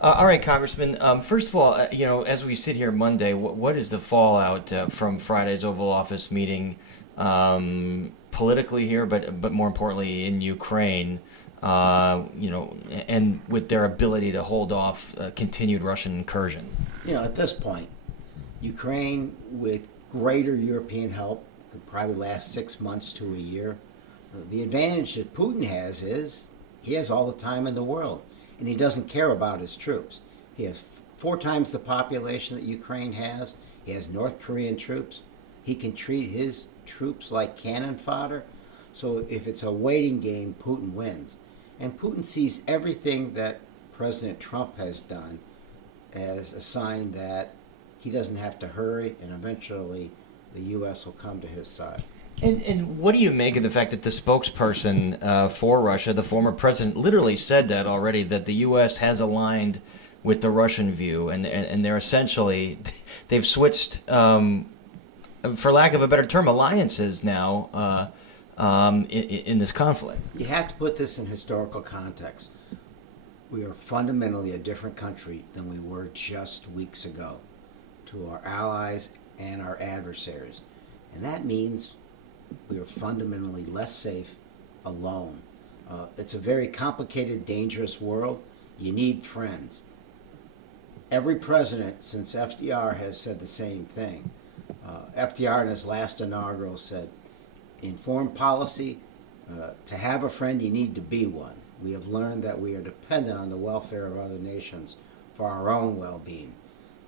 All right, Congressman. First of all, as we sit here Monday, what is the fallout from Friday's Oval Office meeting, politically here, but more importantly in Ukraine, and with their ability to hold off continued Russian incursion? At this point, Ukraine, with greater European help, could probably last 6 months to a year. The advantage that Putin has is he has all the time in the world, and he doesn't care about his troops. He has 4 times the population that Ukraine has. He has North Korean troops. He can treat his troops like cannon fodder. So if it's a waiting game, Putin wins. And Putin sees everything that President Trump has done as a sign that he doesn't have to hurry, and eventually the U.S. will come to his side. And what do you make of the fact that the spokesperson for Russia, the former president, literally said that already, that the U.S. has aligned with the Russian view, and they're essentially, they've switched, for lack of a better term, alliances now in this conflict? You have to put this in historical context. We are fundamentally a different country than we were just weeks ago to our allies and our adversaries. And that means we are fundamentally less safe alone. It's a very complicated, dangerous world. You need friends. Every president since FDR has said the same thing. FDR in his last inaugural said, in foreign policy, to have a friend, you need to be one. We have learned that we are dependent on the welfare of other nations for our own well-being.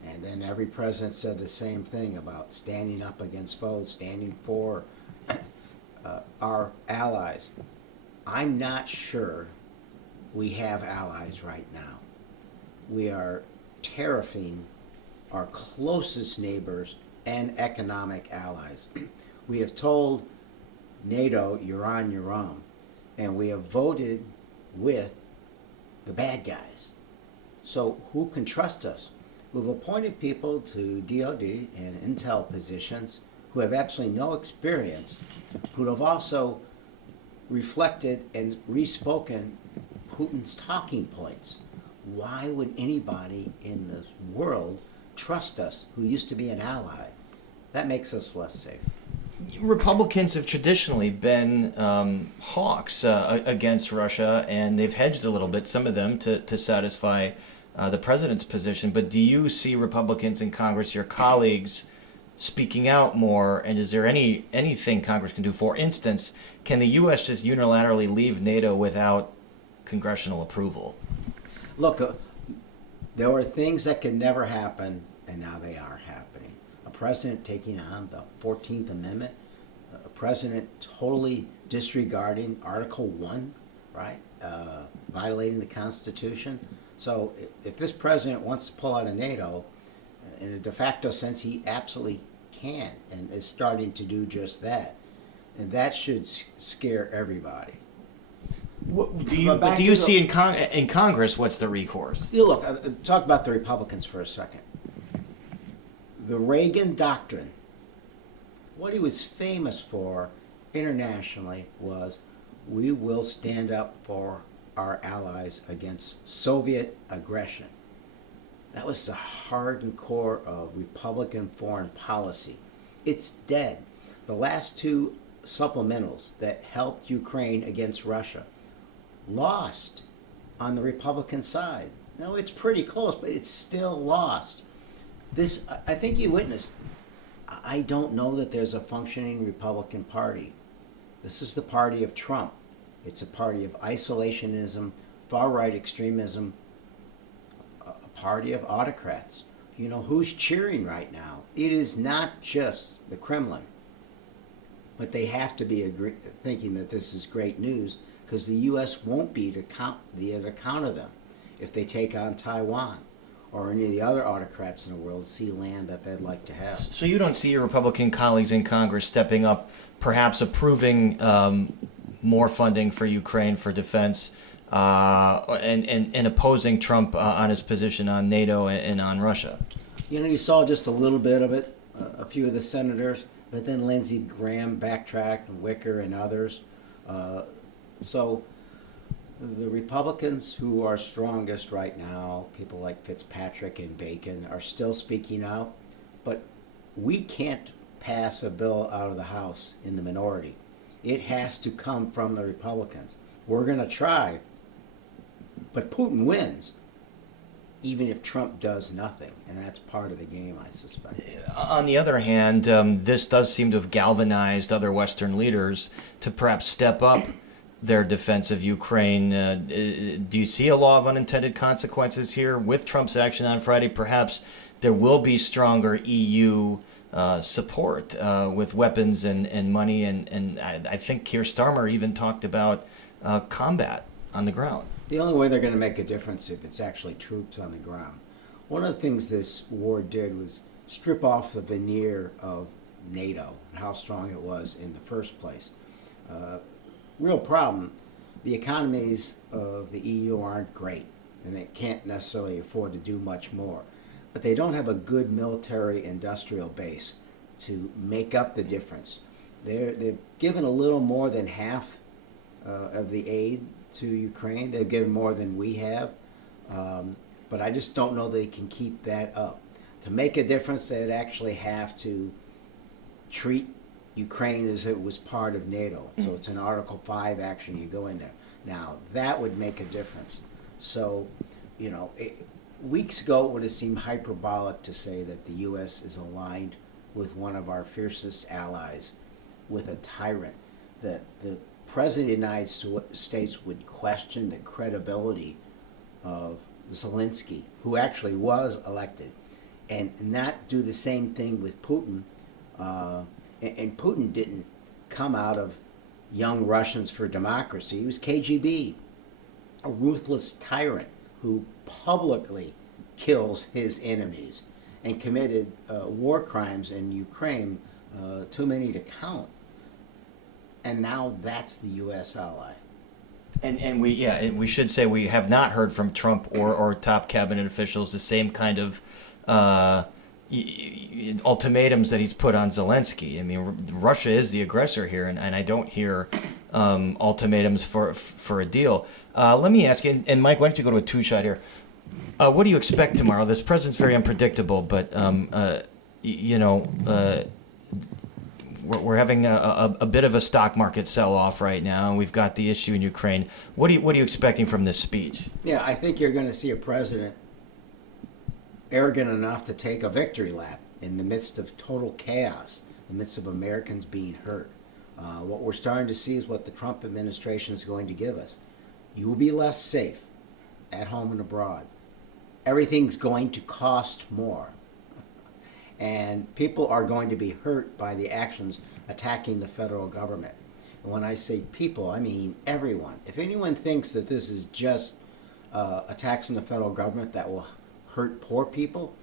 And then every president said the same thing about standing up against foes, standing for our allies. I'm not sure we have allies right now. We are tariffing our closest neighbors and economic allies. We have told NATO, you're on your own. And we have voted with the bad guys. So who can trust us? We've appointed people to DOD and intel positions who have absolutely no experience, who have also reflected and respoken Putin's talking points. Why would anybody in the world trust us who used to be an ally? That makes us less safe. Republicans have traditionally been hawks against Russia, and they've hedged a little bit, some of them, to satisfy the president's position. But do you see Republicans in Congress, your colleagues, speaking out more? And is there anything Congress can do? For instance, can the U.S. just unilaterally leave NATO without congressional approval? Look, there were things that could never happen, and now they are happening. A president taking on the 14th Amendment, a president totally disregarding Article 1, right? Violating the Constitution. So if this president wants to pull out of NATO, in a de facto sense, he absolutely can and is starting to do just that. And that should scare everybody. What, do you see in Congress, what's the recourse? Look, talk about the Republicans for a second. The Reagan Doctrine, what he was famous for internationally was, we will stand up for our allies against Soviet aggression. That was the heart and core of Republican foreign policy. It's dead. The last 2 supplementals that helped Ukraine against Russia lost on the Republican side. No, it's pretty close, but it's still lost. This, I think you witnessed, I don't know that there's a functioning Republican Party. This is the party of Trump. It's a party of isolationism, far-right extremism, a party of autocrats. You know, who's cheering right now? It is not just the Kremlin. But they have to be thinking that this is great news, because the U.S. won't be to counter them if they take on Taiwan or any of the other autocrats in the world see land that they'd like to have. So you don't see your Republican colleagues in Congress stepping up, perhaps approving more funding for Ukraine for defense, and opposing Trump on his position on NATO and on Russia? You know, you saw just a little bit of it, a few of the senators, but then Lindsey Graham backtracked, and Wicker and others. So The Republicans who are strongest right now, people like Fitzpatrick and Bacon, are still speaking out, but we can't pass a bill out of the House in the minority. It has to come from the Republicans. We're going to try, but Putin wins, even if Trump does nothing, and that's part of the game, I suspect. On the other hand, this does seem to have galvanized other Western leaders to perhaps step up their defense of Ukraine. Do you see a law of unintended consequences here with Trump's action on Friday? Perhaps there will be stronger EU support with weapons and money, and I think Keir Starmer even talked about combat on the ground. The only way they're going to make a difference if it's actually troops on the ground. One of the things this war did was strip off the veneer of NATO and how strong it was in the first place. Real problem, the economies of the EU aren't great, and they can't necessarily afford to do much more. But they don't have a good military industrial base to make up the difference. They've given a little more than half of the aid to Ukraine. They've given more than we have, but I just don't know they can keep that up. To make a difference, they'd actually have to treat Ukraine as it was part of NATO. So it's an Article 5 action, you go in there. Now, that would make a difference. So, weeks ago it would have seemed hyperbolic to say that the U.S. is aligned with one of our fiercest allies, with a tyrant, that the President of the United States would question the credibility of Zelensky, who actually was elected, and not do the same thing with Putin. And Putin didn't come out of Young Russians for Democracy. He was KGB, a ruthless tyrant who publicly kills his enemies and committed war crimes in Ukraine, too many to count. And now that's the U.S. ally. And we should say we have not heard from Trump or top cabinet officials the same kind of ultimatums that he's put on Zelensky. I mean, Russia is the aggressor here, and I don't hear ultimatums for a deal. Let me ask you, and Mike, why don't you go to a two-shot here? What do you expect tomorrow? This president's very unpredictable, but we're having a bit of a stock market sell-off right now. We've got the issue in Ukraine. What are you expecting from this speech? Yeah, I think you're going to see a president arrogant enough to take a victory lap in the midst of total chaos, in the midst of Americans being hurt. What we're starting to see is what the Trump administration is going to give us. You will be less safe at home and abroad. Everything's going to cost more. And people are going to be hurt by the actions attacking the federal government. And when I say people, I mean everyone. If anyone thinks that this is just attacks on the federal government that will hurt poor people,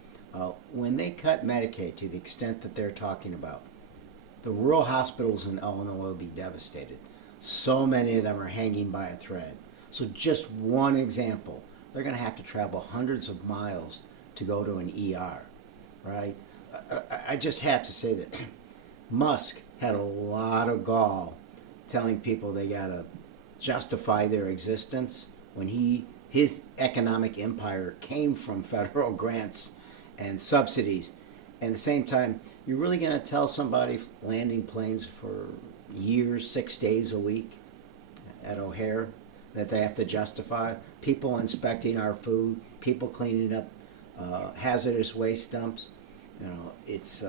when they cut Medicaid to the extent that they're talking about, the rural hospitals in Illinois will be devastated. So many of them are hanging by a thread. So just one example, they're going to have to travel hundreds of miles to go to an ER, right? I just have to say that Musk had a lot of gall telling people they got to justify their existence when his economic empire came from federal grants and subsidies. And at the same time, you're really going to tell somebody landing planes for years, 6 days a week at O'Hare, that they have to justify? People inspecting our food, people cleaning up hazardous waste dumps. It's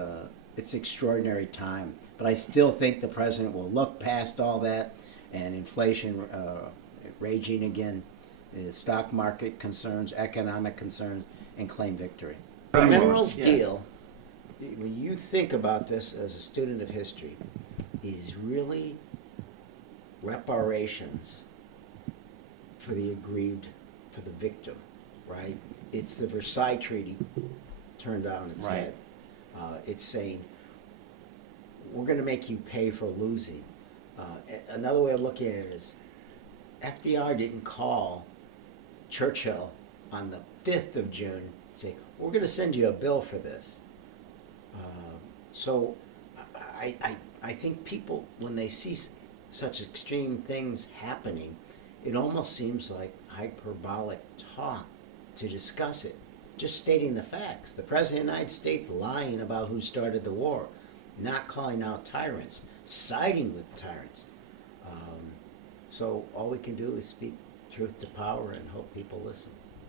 extraordinary time. But I still think the president will look past all that and inflation raging again, stock market concerns, economic concerns, and claim victory. The minerals deal, when you think about this as a student of history, is really reparations for the aggrieved, for the victim, right? It's the Versailles Treaty turned on its head. It's saying, we're going to make you pay for losing. Another way of looking at it is, FDR didn't call Churchill on the 5th of June and say, we're going to send you a bill for this. So I think people, when they see such extreme things happening it almost seems like hyperbolic talk to discuss it. Just stating the facts. The President of the United States lying about who started the war, not calling out tyrants, siding with tyrants. So all we can do is speak truth to power and hope people listen.